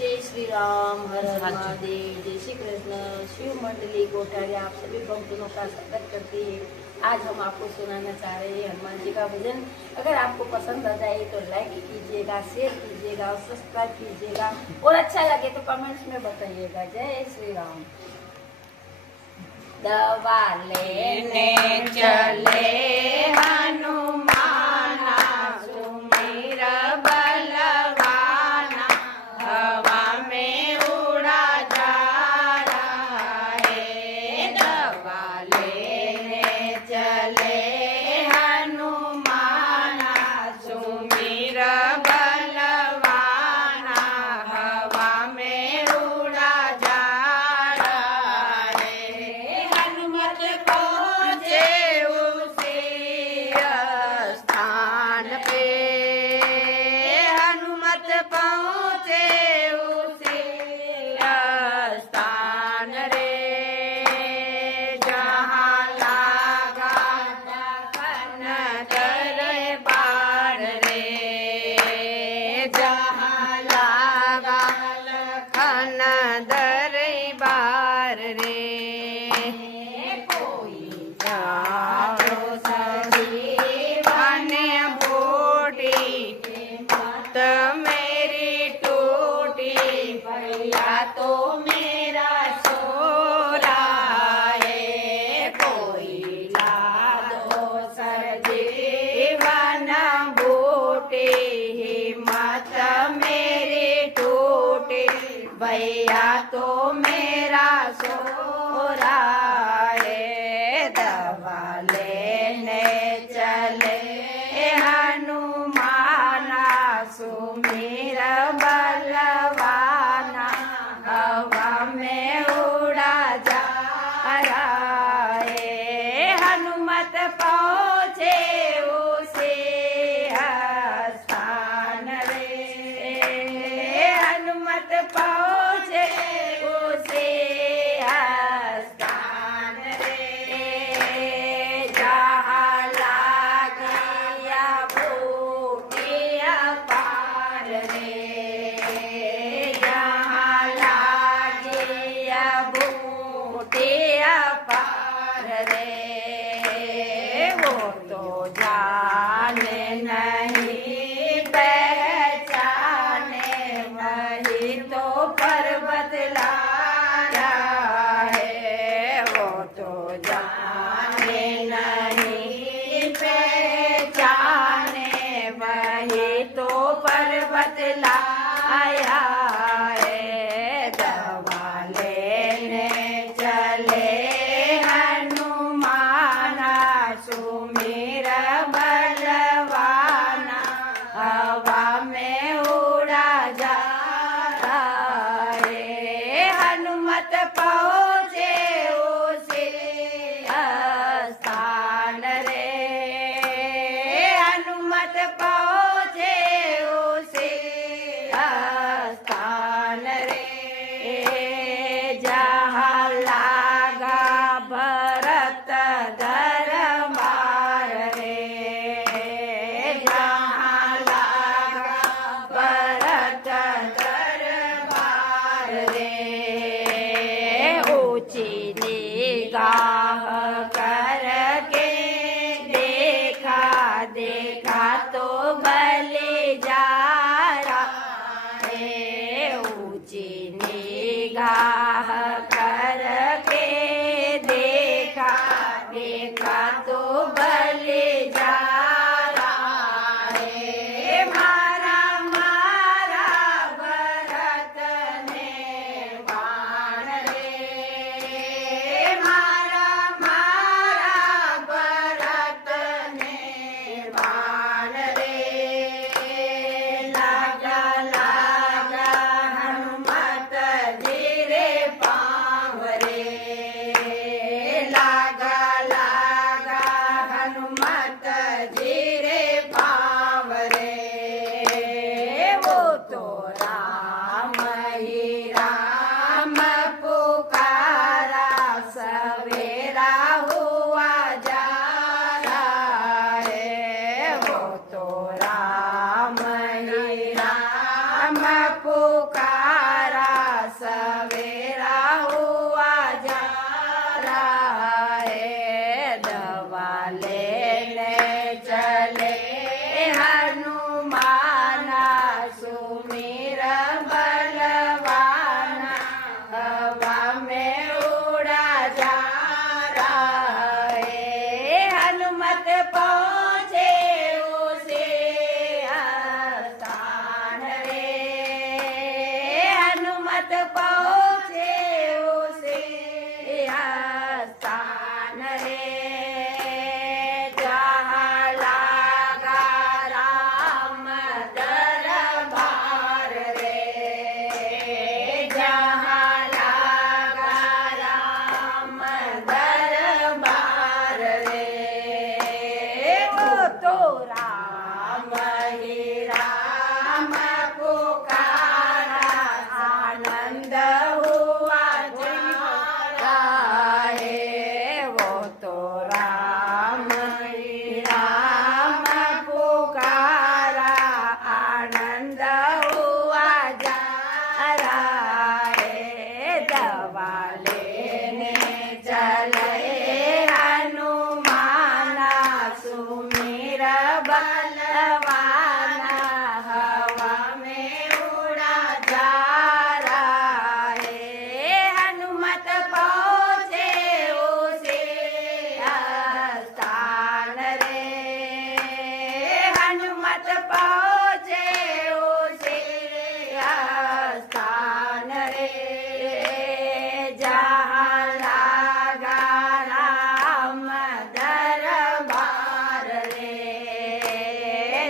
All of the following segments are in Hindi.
जय श्री राम, हर हर महादेव, जय श्री कृष्ण। शिव मंडली कोठारी आप सभी भक्तों का स्वागत करती है। आज हम आपको सुनाना चाह रहे हैं हनुमान जी का भजन। अगर आपको पसंद आ जाए तो लाइक कीजिएगा, शेयर कीजिएगा और सब्सक्राइब कीजिएगा, और अच्छा लगे तो कमेंट्स में बताइएगा। जय श्री राम। दवा लेने चले हनुमाना, सुमिर बलवाना, हवा में उड़ा जा रहा है। दवा लेने चले हनुमाना, सुमिर बलवाना, हवा में उड़ा जा रहा है। हनुमत पहुँचे उसी स्थान पे, हनुमत पहुँचे उसी स्थान रे, जहाँ लागा लखन दरबार रे, जहाँ लागा लखन दरबार रे। कोई जाओ संजीवन बूटी, मत मेरी टूटी, भैया तो मेरा सोरा है। कोई ला दो संजीवन बूटी, हिम्मत मेरी टूटी, भैया तो मेरा सोरा है। दवा लेने चले हनुमाना, सुमिर बलवाना, हवा में उड़ा जा रहा है। हनुमत पहुँचे उसी स्थान रे, हनुमत पहुँचे उसी स्थान रे, जहाँ लागिया बूटिया पार रे, जहाँ लागिया बूटिया पार रे। वो तो जाने नहीं पहचाने, वही तो पर्वत लाया है। वो तो जाने नहीं पहचाने, वही तो पर्वत लाया है। दवा लेने चले हनुमाना, सुमिर बलवाना, हवा में उड़ा जा रहा है। हनुमत पहुँचे उसी स्थान रे, हनुमत पहुँचे उसी स्थान रे, जहाँ लागा भरत दरबार रे, जहाँ लागा भरत दरबार रे। ऊंची निगाह करके देखा, देखा तो बलि जा रहा है। ऊंची निगाह करके देखा, देखा तो बलि जा रहा है। मारा मारा भरत ने बाण रे, मारा मारा भरत ने बाण रे, लागा लागा हनुमत जी रे पाँव रे, लागा लागा हनुमत जी रे पाँव रे। वो तो राम ही राम पुकारा, सवेरा हुआ जा रहा है। वो तो राम ही राम पुकारा, सवेरा हुआ जा रहा है, दवा लेने चले हनुमाना, सुमिर बलवाना, हवा में उड़ा जा रहा है। हनुमत पहुँचे उसे स्थान रे, हनुमत पहुँचे उसे स्थान रे, जहाँ लागा राम दरबार रे, जहाँ लागा राम दरबार रे, वो तो राम ही राम पुकारा, आनंद हुआ जा रहा है, वो तो राम ही राम पुकारा, आनंद हुआ जा रहा है। दवा लेने चले हनुमाना, सुमिर बलवाना, हवा में उड़ा जा रहा है। हनुमत पहुँचे उसे स्थान रे, हनुमत पहुँचे उसे स्थान रे, जहाँ लागा राम दरबार रे,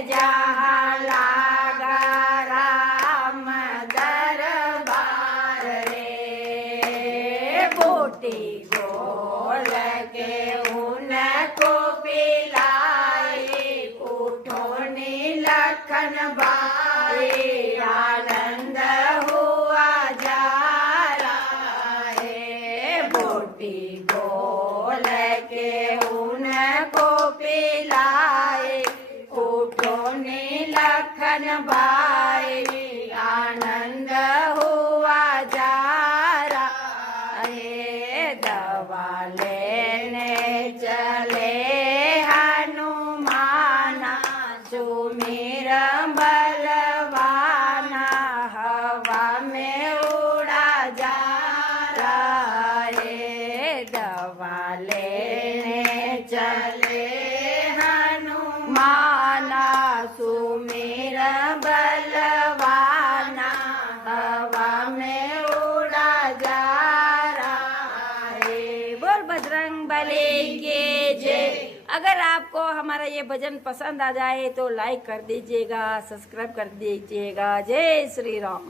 जहाँ लागा राम दरबार रे, बूटी गोल के उनको पिलाई, उठो नीलखन बाई, आनंद हुआ जा रहा है। बूटी गोल के उनको पिलाई, उठो नीलखन बाई, आनंद हुआ जा रहा है। दवा लेने चले हनुमाना, सुमिर बलवाना, हवा में उड़ा जा रहा है। दवा लेने चले हनुमाना, सुमिर बलवाना, हवा में उड़ा जा रहा है। बोल बजरंग बली की जय। अगर आपको हमारा ये भजन पसंद आ जाए तो लाइक कर दीजिएगा, सब्सक्राइब कर दीजिएगा। जय श्री राम।